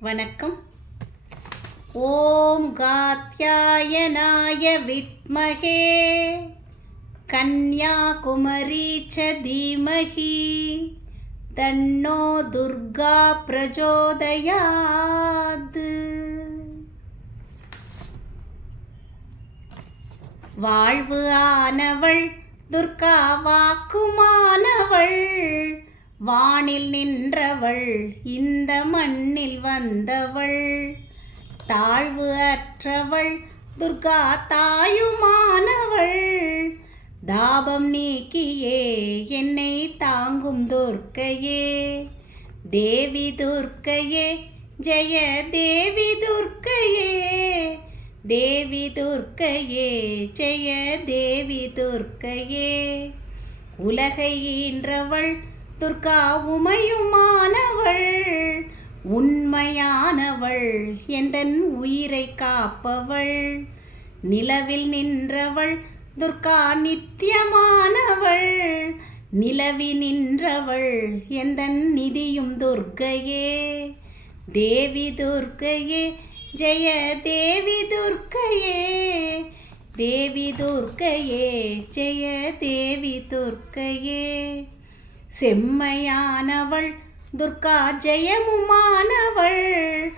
வணக்கம். ஓம் காத்யாயனாய வித்மகே. கன்யாகுமரி ச தீமகி. தன்னோ துர்கா பிரஜோதயாது. வாழ்வு ஆனவள் துர்கா வாக்குமானவள் வானில் நின்றவள் இந்த மண்ணில் வந்தவள். தாழ்வு அற்றவள் துர்கா தாயுமானவள். தாபம் நீக்கியே என்னை தாங்கும் துர்க்கையே. தேவி துர்க்கையே ஜெய தேவி துர்க்கையே. தேவி துர்க்கையே ஜெய தேவி துர்க்கையே. உலகை ஈன்றவள் துர்கா உமையுமானவள். உண்மையானவள் எந்தன் உயிரை காப்பவள். நிலவில் நின்றவள் துர்கா நித்தியமானவள். நிலவி நின்றவள் எந்தன் நிதியும் துர்க்கையே. தேவி துர்க்கையே ஜெய தேவி துர்க்கையே. தேவி துர்க்கையே ஜெய தேவி துர்க்கையே. செம்மையானவள் துர்கா ஜெயமுமானவள்.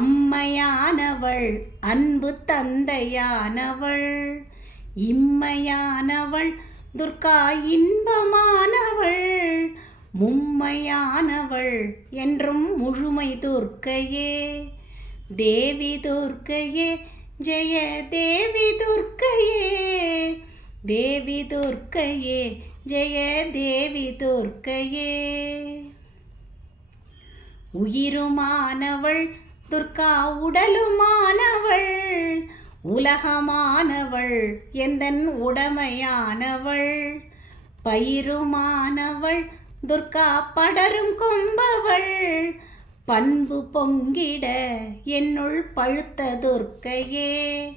அம்மையானவள் அன்பு தந்தையானவள். இம்மையானவள் துர்கா இன்பமானவள். மும்மையானவள் என்றும் முழுமை துர்க்கையே. தேவி துர்க்கையே ஜெய தேவி துர்க்கையே. தேவி துர்க்கையே ஜெய தேவி துர்க்கையே உயிருமானவள் துர்கா உடலுமானவள் உலகமானவள் எந்தன் உடமையானவள்? பயிருமானவள் துர்கா படரும் கொம்பவள் பண்பு பொங்கிட என்னுள் பழுத்த துர்க்கையே.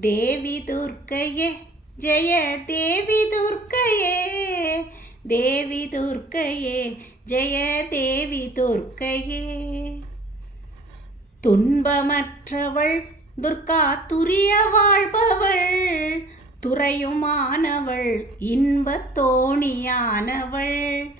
தேவி துர்க்கையே ஜெய தேவி துர்க்கையே தேவி துர்க்கையே ஜெய தேவி துர்க்கையே. துன்பமற்றவள் துர்கா துரிய வாழ்பவள் துறையுமானவள் இன்பத் தோணியானவள்.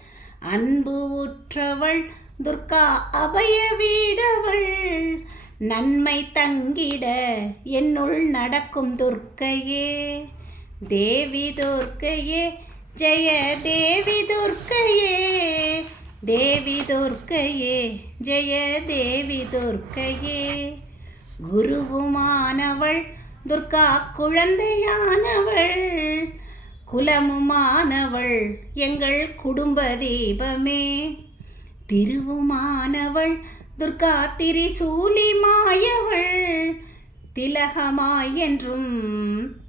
அன்பு உற்றவள் துர்கா அபய வீடவள். நன்மை தங்கிட என்னுள் நடக்கும் துர்க்கையே. தேவி துர்க்கையே ஜெய தேவி துர்க்கையே தேவி துர்க்கையே ஜெய தேவி துர்க்கையே குருவுமானவள் துர்கா குழந்தையானவள் குலமுமானவள் எங்கள் குடும்ப தீபமே. திருவுமானவள் துர்கா திரிசூலி மாயவள் திலகமாய் என்றும்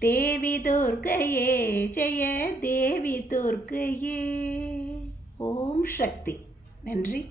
தேவி துர்க்கையே ஜெய தேவி துர்க்கையே ஓம் சக்தி. நன்றி.